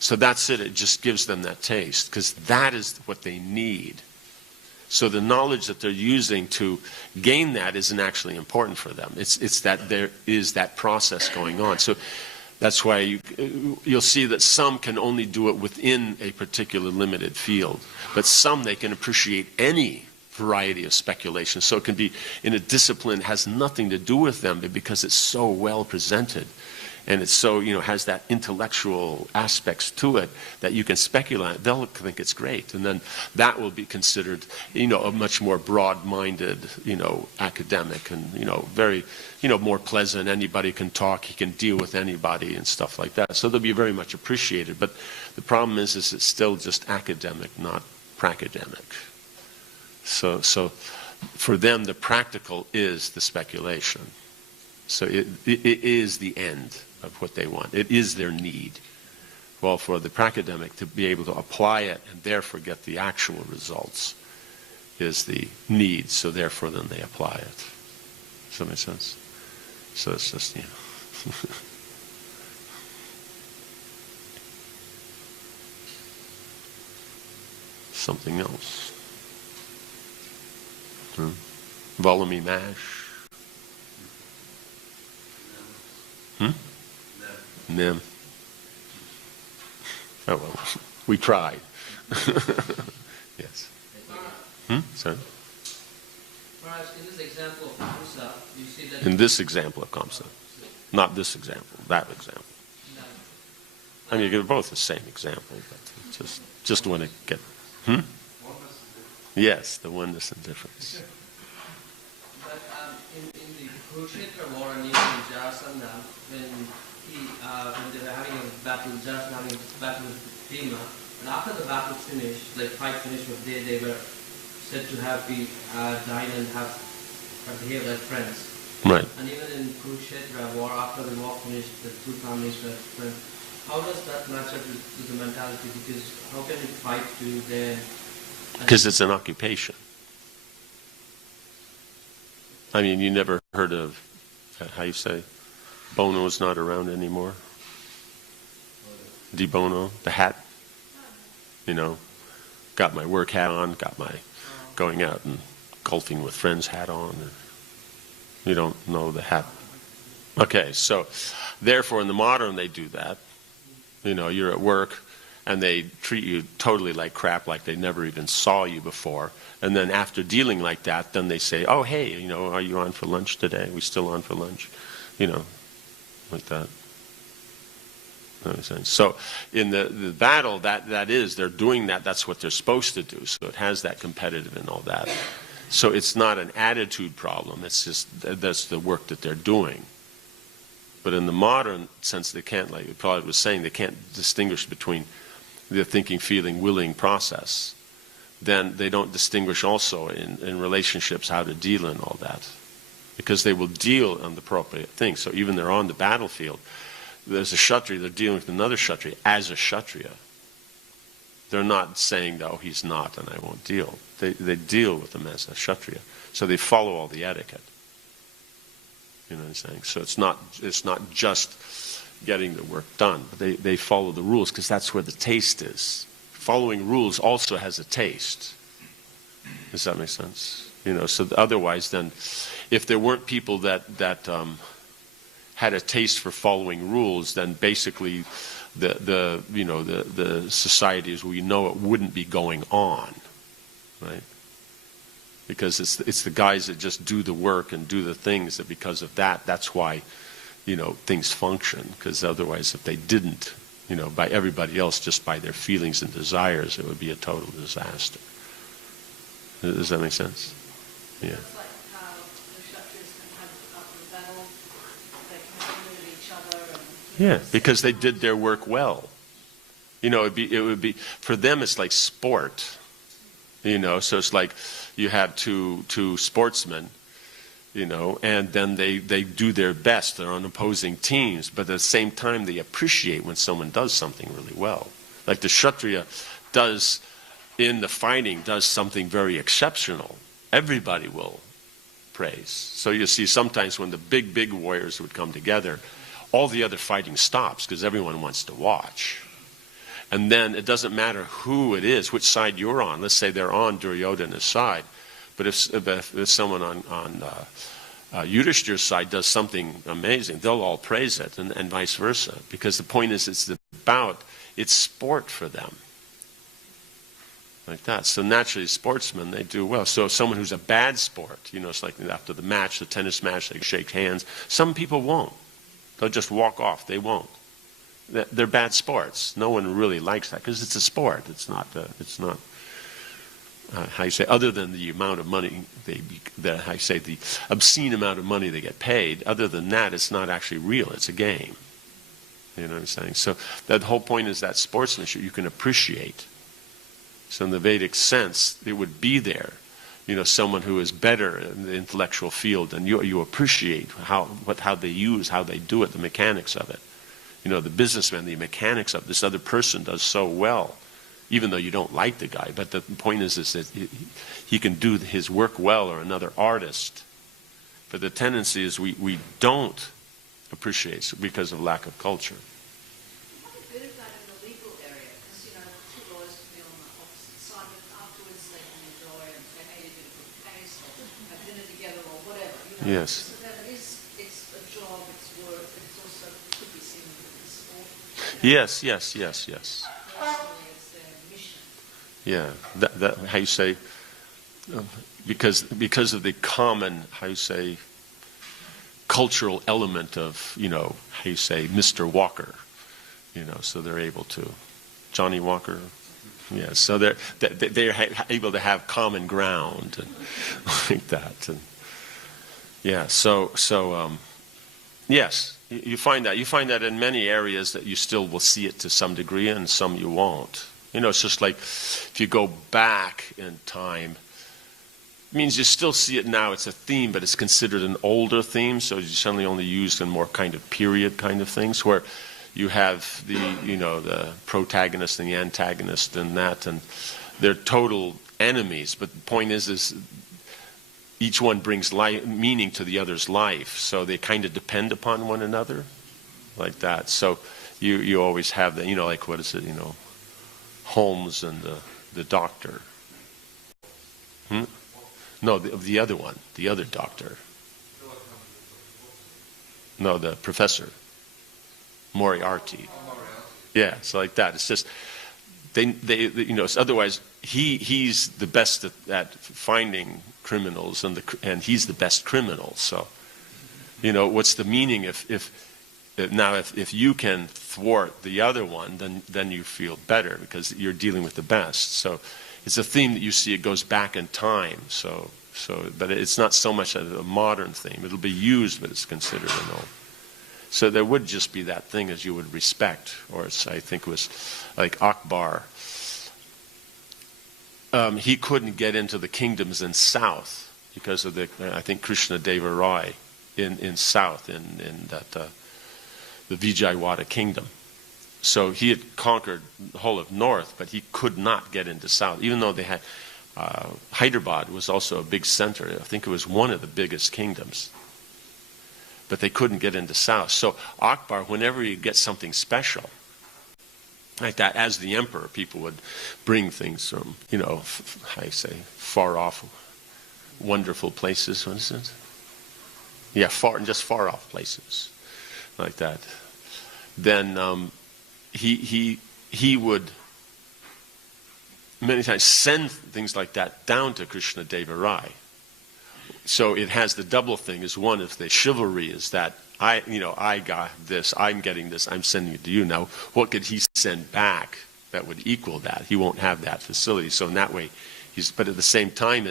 So that's it. It just gives them that taste, because that is what they need. So the knowledge that they're using to gain that isn't actually important for them. It's that there is that process going on. So that's why you'll see that some can only do it within a particular limited field, but some they can appreciate any variety of speculation. So it can be in a discipline that has nothing to do with them, but because it's so well presented, and it's so, has that intellectual aspects to it that you can speculate, they'll think it's great. And then that will be considered, a much more broad-minded, academic and, very, more pleasant. Anybody can talk, he can deal with anybody and stuff like that. So they'll be very much appreciated. But the problem is it's still just academic, not pracademic. So for them, the practical is the speculation. So it is the end of what they want. It is their need. Well, for the pracademic to be able to apply it and therefore get the actual results is the need. So therefore then they apply it. Does that make sense? So it's just, something else. Volumi mash. Nem. Oh well, we tried. Yes. Sorry. Whereas in this example of Kamsa, you see that... In this example of Kamsa. Not this example, that example. I mean, they're both the same example, but just want to get... Yes, the oneness and difference. But in the Kurukshetra war and even in Jarasandha, when they were having a battle, Jarasandha having a battle with Bhima, and after the battle finished, like fight finished, they were said to have been dined and have behaved as friends. Right. And even in Kurukshetra war, after the war finished, the two families were friends. How does that match up with the mentality? Because how can you fight to their... Because it's an occupation. I mean, you never heard of, how you say, Bono's not around anymore? De Bono, the hat. Got my work hat on, got my going out and golfing with friends hat on. You don't know the hat. Okay, so therefore in the modern they do that. You're at work and they treat you totally like crap, like they never even saw you before. And then after dealing like that, then they say, oh, hey, are you on for lunch today? Are we still on for lunch? Like that. So in the battle, that is, they're doing that. That's what they're supposed to do. So it has that competitive and all that. So it's not an attitude problem. It's just, that's the work that they're doing. But in the modern sense, they can't, like Prabhupada was saying, they can't distinguish between the thinking, feeling, willing process. Then they don't distinguish also in relationships how to deal in all that. Because they will deal on the appropriate thing. So even they're on the battlefield, there's a Kshatriya, they're dealing with another Kshatriya as a Kshatriya. They're not saying, oh, he's not and I won't deal. They deal with him as a Kshatriya. So they follow all the etiquette. You know what I'm saying? So it's not just getting the work done. But they follow the rules because that's where the taste is. Following rules also has a taste. Does that make sense? You know, so otherwise then, if there weren't people that had a taste for following rules, then basically the society as we know it wouldn't be going on, right? Because it's the guys that just do the work and do the things that because of that's why, you know, things function. Because otherwise, if they didn't, you know, by everybody else, just by their feelings and desires, it would be a total disaster. Does that make sense? Yeah. It's like how the Kshatriyas can have after the battle, they can communicate each other. Yeah, because they did their work well. You know, it would be for them. It's like sport. You know, so it's like you have two sportsmen. You know, and then they do their best. They're on opposing teams, but at the same time they appreciate when someone does something really well. Like the Kshatriya does in the fighting, does something very exceptional. Everybody will praise. So you see sometimes when the big warriors would come together, all the other fighting stops because everyone wants to watch. And then it doesn't matter who it is, which side you're on. Let's say they're on Duryodhana's side. But if someone on Yudhishthir's side does something amazing, they'll all praise it, and vice versa. Because the point is, it's sport for them. Like that. So naturally, sportsmen, they do well. So someone who's a bad sport, you know, it's like after the match, the tennis match, they shake hands. Some people won't. They'll just walk off. They won't. They're bad sports. No one really likes that because it's a sport. It's not. How you say, other than the amount of money the obscene amount of money they get paid, other than that, it's not actually real. It's a game. You know what I'm saying? So the whole point is that sportsmanship you can appreciate. So in the Vedic sense, it would be there. You know, someone who is better in the intellectual field, and you appreciate how they use, how they do it, the mechanics of it. You know, the businessman, the mechanics of this other person does so well. Even though you don't like the guy, but the point is that he can do his work well, or another artist. But the tendency is we don't appreciate because of lack of culture. You have a bit of that in the legal area, because, you know, two lawyers can be on the opposite side, but afterwards they can enjoy and say, hey, you did a good case, or have dinner together, or whatever. You know? Yes. So that it's a job, it's work, but it's also could be seen as a sport. Yes. Personally, it's their mission. Yeah, that how you say, because of the common, how you say, cultural element of, you know, how you say, Mr. Walker, you know, so they're able to, Johnny Walker, yeah, so they're able to have common ground and like that, and yeah, so yes, you find that in many areas that you still will see it to some degree, and some you won't. You know, it's just like if you go back in time, it means you still see it now. It's a theme, but it's considered an older theme, so it's generally only used in more kind of period kind of things, where you have the protagonist and the antagonist and that, and they're total enemies. But the point is each one brings meaning to the other's life, so they kind of depend upon one another, like that. So you always have the, you know, like what is it, you know, Holmes and the doctor. No, the other one, the other doctor. No, the professor, Moriarty. Yeah, so like that. It's just they you know. Otherwise, he's the best at finding criminals, and he's the best criminal. So, you know, what's the meaning if you can thwart the other one, then you feel better because you're dealing with the best. So it's a theme that you see. It goes back in time. So but it's not so much a modern theme. It'll be used, but it's considered an old. So there would just be that thing as you would respect, or I think it was like Akbar. He couldn't get into the kingdoms in south because of I think Krishna Deva Rai in south in that. The Vijayawada kingdom. So he had conquered the whole of north, but he could not get into south, even though they had Hyderabad was also a big center. I think it was one of the biggest kingdoms. But they couldn't get into south. So Akbar, whenever he'd get something special, like that, as the emperor, people would bring things from, how you say, far off, wonderful places. What is it? Yeah, just far off places, like that. Then he would many times send things like that down to Krishna Deva Rai. So it has the double thing. Is one, if the chivalry is that I got this, I'm getting this, I'm sending it to you. Now, what could he send back that would equal that? He won't have that facility. So in that way, but at the same time,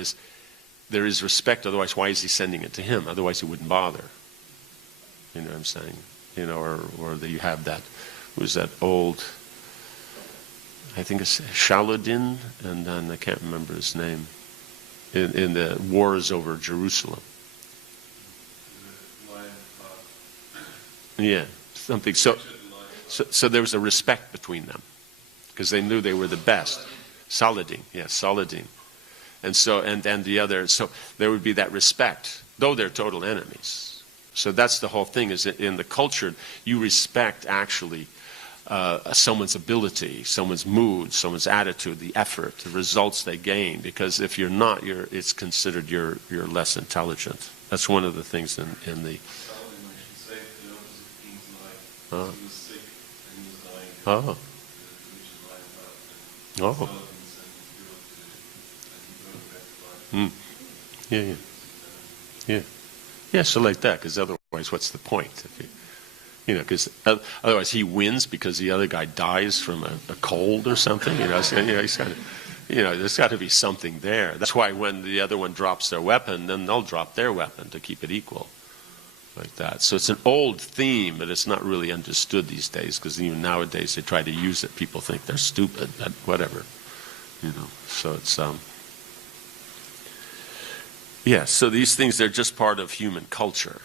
there is respect. Otherwise, why is he sending it to him? Otherwise, he wouldn't bother. You know what I'm saying? Or that you have that. Who's that old? I think it's Shaluddin, and then I can't remember his name. In the wars over Jerusalem. Yeah, something. So there was a respect between them, because they knew they were the best. Saladin, yes, Saladin. And so, and the other, so there would be that respect, though they're total enemies. So that's the whole thing, is that in the culture, you respect actually someone's ability, someone's mood, someone's attitude, the effort, the results they gain. Because if you're not, it's considered you're less intelligent. That's one of the things in the. Oh. Oh. Yeah. So like that, because otherwise, what's the point? If because otherwise he wins because the other guy dies from a cold or something. He's got to, there's got to be something there. That's why when the other one drops their weapon, then they'll drop their weapon to keep it equal, like that. So it's an old theme, but it's not really understood these days, because even nowadays they try to use it. People think they're stupid, but whatever, So it's So these things, they're just part of human culture.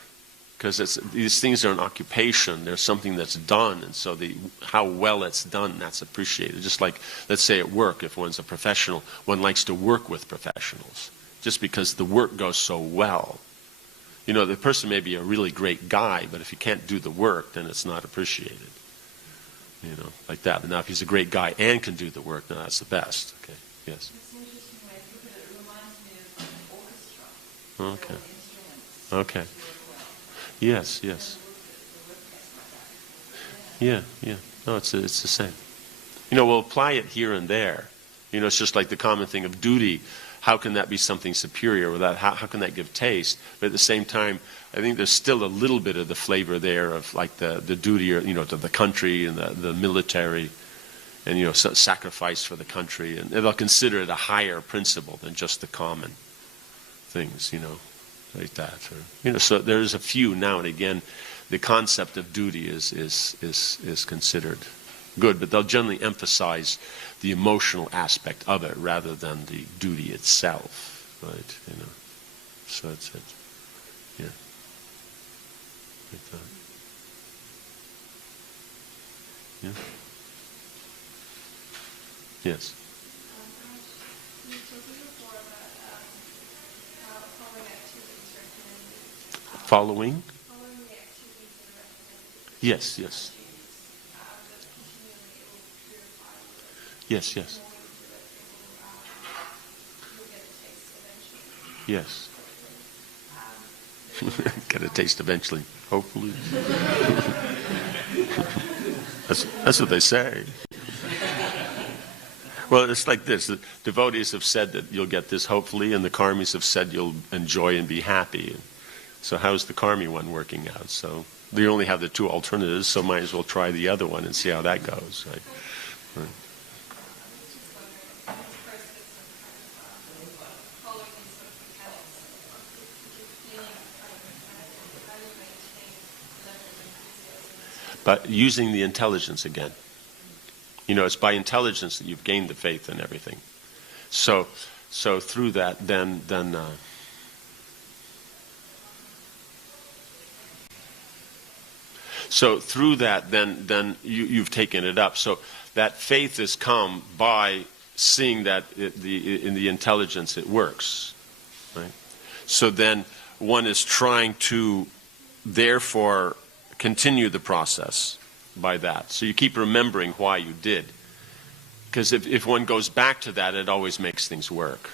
Because these things are an occupation, there's something that's done, and so how well it's done, that's appreciated. Just like, let's say at work, if one's a professional, one likes to work with professionals, just because the work goes so well. The person may be a really great guy, but if he can't do the work, then it's not appreciated. Like that. But now if he's a great guy and can do the work, then that's the best. Okay, yes? It's an interesting way to look at it. It reminds me of like an orchestra. Okay. Yes. Yeah. No, it's the same. We'll apply it here and there. It's just like the common thing of duty. How can that be something superior? Without how can that give taste? But at the same time, I think there's still a little bit of the flavor there of like the duty, or to the country and the military, and sacrifice for the country, and they'll consider it a higher principle than just the common things, like that. Or, so there's a few now and again. The concept of duty is considered good, but they'll generally emphasize the emotional aspect of it rather than the duty itself, right? So it's it. Yeah. Like that. Yeah. Yes. You talked before about how following activities recommended. Following the activities that are recommended. Yes. That continually it will purify you. Yes. The more you do it, you'll get a taste eventually. Yes. Get a taste eventually, hopefully. That's what they say. Well, it's like this. The devotees have said that you'll get this hopefully, and the karmis have said you'll enjoy and be happy. So how's the karmi one working out? So they only have the two alternatives, so might as well try the other one and see how that goes. Right? But using the intelligence again. It's by intelligence that you've gained the faith and everything. So through that, then So through that, then you've taken it up. So that faith has come by seeing that in the intelligence it works, right? So then one is trying to therefore continue the process by that. So you keep remembering why you did. Because if one goes back to that, it always makes things work,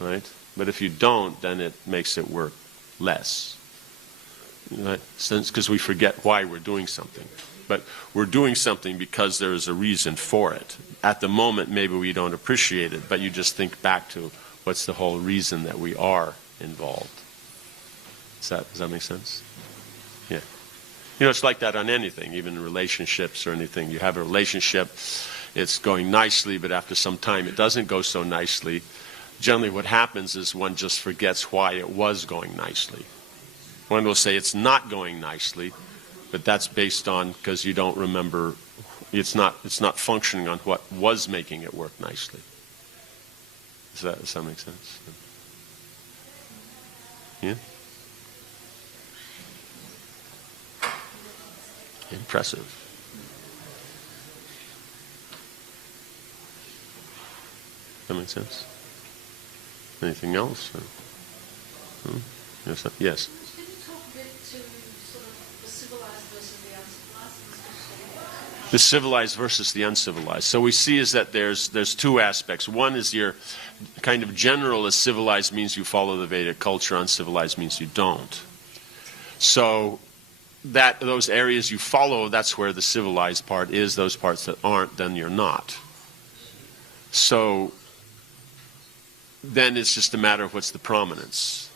right? But if you don't, then it makes it work less. Right? Because we forget why we're doing something. But we're doing something because there is a reason for it. At the moment, maybe we don't appreciate it, but you just think back to what's the whole reason that we are involved. Does that make sense? Yeah. You know, it's like that on anything, even relationships or anything. You have a relationship, it's going nicely, but after some time it doesn't go so nicely. Generally what happens is one just forgets why it was going nicely. One will say it's not going nicely, but that's based on because you don't remember, it's not functioning on what was making it work nicely. Does that make sense? Yeah? Impressive. That makes sense? Anything else? Yes. Yes. Can you talk a bit to sort of the civilized versus the uncivilized? The civilized versus the uncivilized. So we see is that there's two aspects. One is your kind of general as civilized means you follow the Vedic culture, uncivilized means you don't. So that those areas you follow, that's where the civilized part is. Those parts that aren't, then you're not. So then it's just a matter of what's the prominence,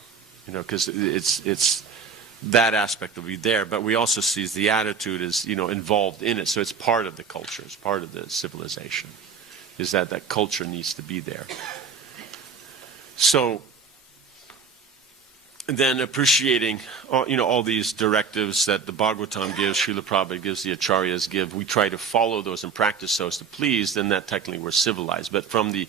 you know, because it's that aspect will be there. But we also see the attitude is, you know, involved in it. So it's part of the culture. It's part of the civilization. Is that culture needs to be there. So then appreciating, all these directives that the Bhagavatam gives, Srila Prabhupada gives, the Acharyas give, we try to follow those and practice those to please, then that technically we're civilized. But from the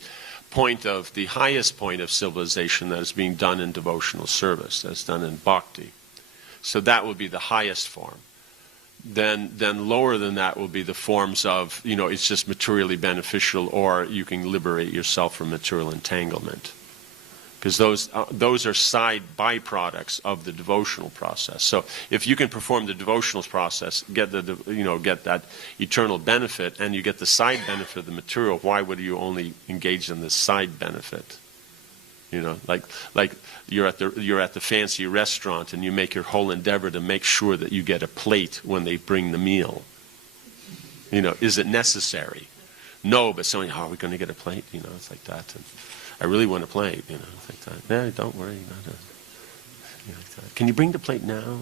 point of the highest point of civilization that is being done in devotional service, that's done in Bhakti. So that will be the highest form. Then lower than that will be the forms of, it's just materially beneficial, or you can liberate yourself from material entanglement. Because those are side byproducts of the devotional process. So if you can perform the devotional process, get that eternal benefit, and you get the side benefit of the material, why would you only engage in the side benefit? Like you're at the fancy restaurant and you make your whole endeavor to make sure that you get a plate when they bring the meal. Is it necessary? No, but someone, are we going to get a plate? It's like that. And I really want a plate, it's like that. No, don't worry. Can you bring the plate now?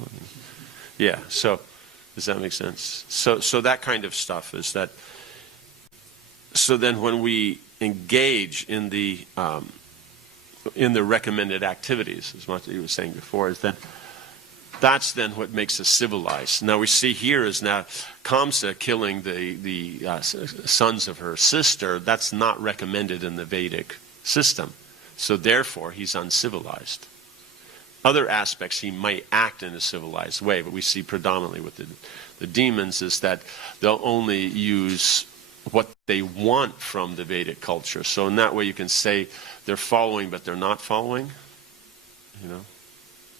Yeah, so does that make sense? So that kind of stuff is that. So then when we engage in the recommended activities, as much as you were saying before, is that's then what makes us civilized. Now we see here is now Kamsa killing the sons of her sister. That's not recommended in the Vedic system. So therefore he's uncivilized. Other aspects he might act in a civilized way, but we see predominantly with the demons is that they'll only use what they want from the Vedic culture. So in that way you can say they're following but they're not following.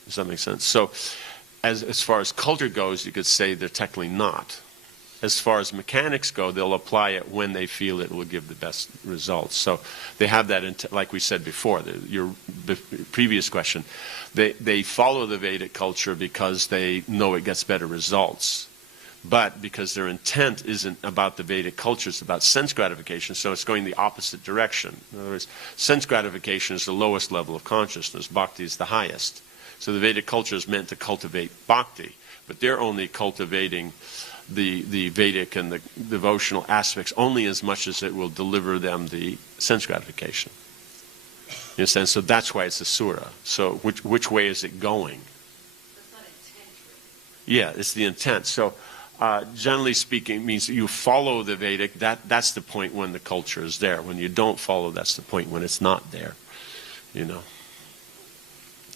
Does that make sense? So as far as culture goes, you could say they're technically not. As far as mechanics go, they'll apply it when they feel it will give the best results. So they have that, like we said before, your previous question, they follow the Vedic culture because they know it gets better results. But because their intent isn't about the Vedic culture, it's about sense gratification, so it's going the opposite direction. In other words, sense gratification is the lowest level of consciousness. Bhakti is the highest. So the Vedic culture is meant to cultivate bhakti, but they're only cultivating the Vedic and the devotional aspects only as much as it will deliver them the sense gratification. In a sense, so that's why it's a surah. So which way is it going? That's not intent, really. Yeah, it's the intent. So generally speaking, it means you follow the Vedic. That's the point when the culture is there. When you don't follow, that's the point when it's not there.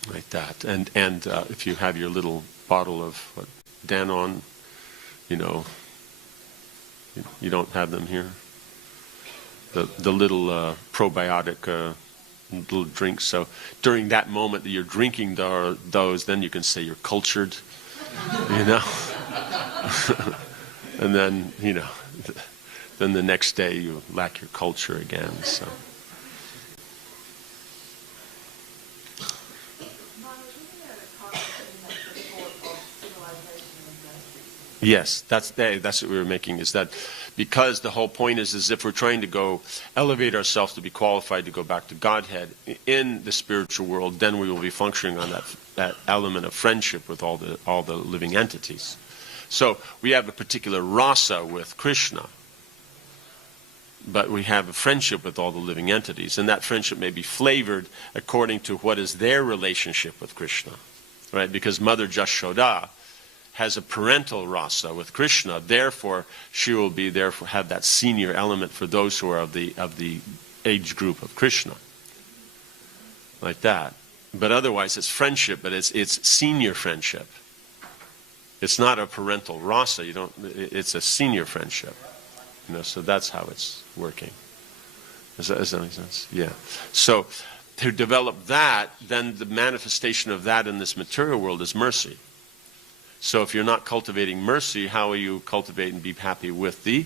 Like that. And if you have your little bottle of Danon, you know, you don't have them here. The little probiotic little drinks. So during that moment that you're drinking those, then you can say you're cultured, you know. And then, you know, then the next day you lack your culture again. So. Yes, that's what we were making, is that because the whole point is if we're trying to go elevate ourselves to be qualified to go back to Godhead in the spiritual world, then we will be functioning on that element of friendship with all the living entities. So we have a particular rasa with Krishna, but we have a friendship with all the living entities, and that friendship may be flavored according to what is their relationship with Krishna, right? Because Mother Jashoda has a parental rasa with Krishna, therefore she will be have that senior element for those who are of the age group of Krishna, like that. But otherwise, it's friendship, but it's senior friendship. It's not a parental rasa. It's a senior friendship. You know, so that's how it's working. Does that make sense? Yeah. So to develop that, then the manifestation of that in this material world is mercy. So if you're not cultivating mercy, how will you cultivate and be happy with the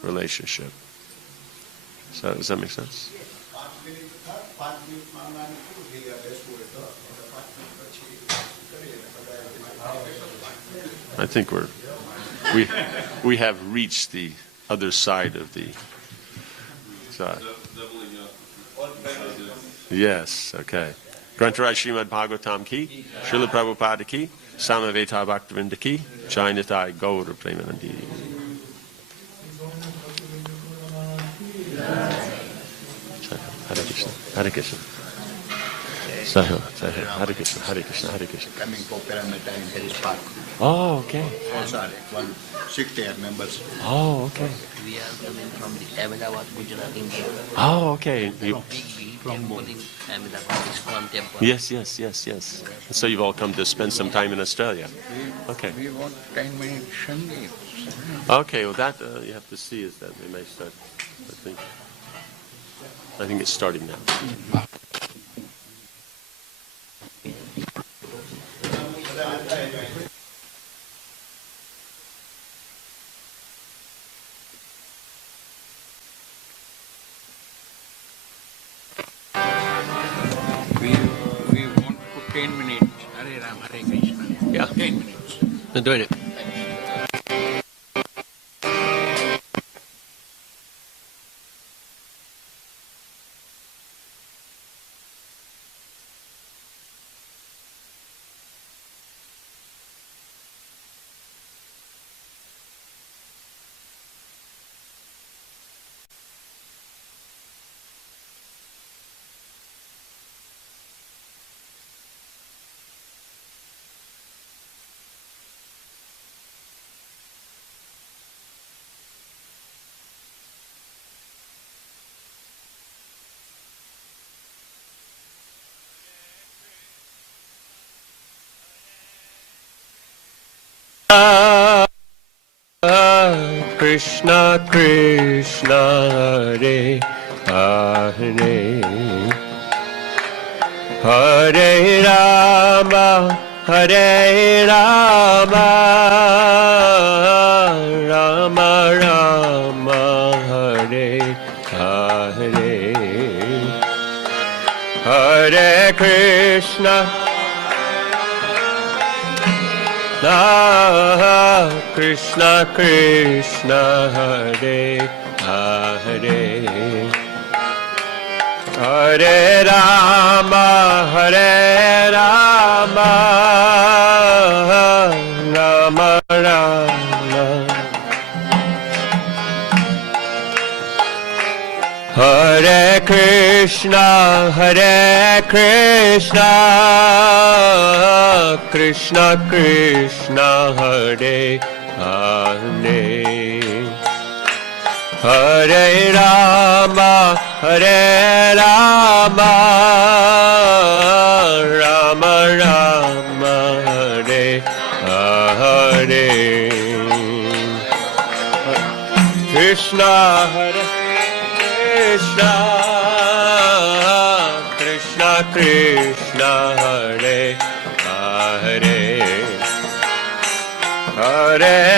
relationship? So does that make sense? I think we have reached the other side of the side. Yes, okay. Grantaraj Srimad Bhagavatam ki, Srila Prabhupada ki, Samaveta Bhaktivinoda ki, Jainatai Gaura Premanandi. Hare Krishna, Hare Krishna. Hare Krishna, Hare Krishna, Hare Krishna. Coming for Paramita in Harris Park. Oh, okay. Also, 160 members. Oh, okay. We are coming from the Ahmedabad, Gujarat, India. Oh, okay. From Ahmedabad, ISKCON temple. Yes. So you've all come to spend some time in Australia. Okay. We want 10 minutes Sunday. Okay, well that you have to see is that they may start, I think it's starting now. We want to 10 minutes. Hare Ram, Hare Krishna. Yeah. 10 minutes. Been doing it. Krishna Krishna Hare Hare Hare Rama Hare Rama Rama Rama Hare Hare Hare Krishna Krishna Krishna Hare Hare Hare Rama Hare Rama Rama Rama Hare Krishna Krishna Krishna Hare Hare Hare Rama Rama Rama Hare Hare Krishna, Hare Krishna, Krishna Krishna, Hare Hare, Hare